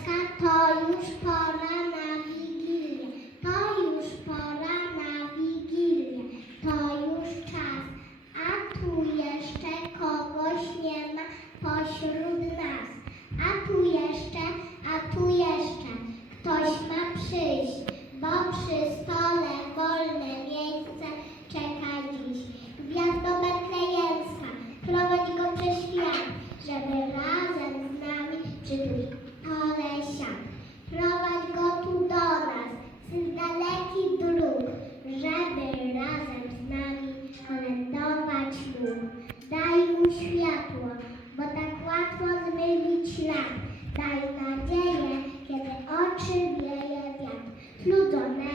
Tomska, to już pora na Wigilię. To już pora na Wigilię. To już czas. A tu jeszcze kogoś nie ma pośród nas. A tu jeszcze, a tu jeszcze ktoś ma przyjść, bo przy stole wolne miejsce czeka dziś. Gwiazdo betlejemska, prowadź go przez świat, żeby razem daj mu światło, bo tak łatwo zmylić nam. Daj nadzieję, kiedy oczy wieje wiatr.